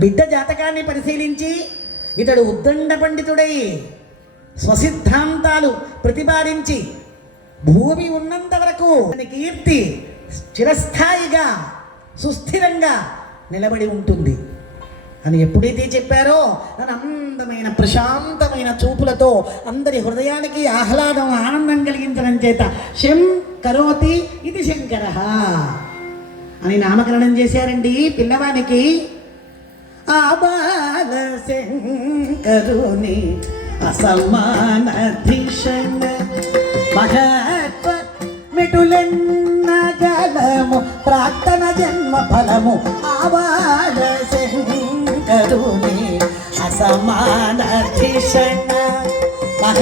బిడ్డ జాతకాన్ని పరిశీలించి ఇతడు ఉద్దండ పండితుడై స్వసిద్ధాంతాలు ప్రతిపాదించి భూమి ఉన్నంత వరకు కీర్తి చిరస్థాయిగా సుస్థిరంగా నిలబడి ఉంటుంది అని ఎప్పుడైతే చెప్పారో నన్ను అందమైన ప్రశాంతమైన చూపులతో అందరి హృదయానికి ఆహ్లాదం ఆనందం కలిగించడం చేత శం కరోతి ఇది శంకర అని నామకరణం చేశారండి పిల్లవానికి. ఆ బాల శంకరుని అసమాన ధిషణ మహత్వ మిటులెన్న జలము ప్రాక్తన జన్మ ఫలము. ఆ బాల శంకరుని అసమాన ధిషణ మహ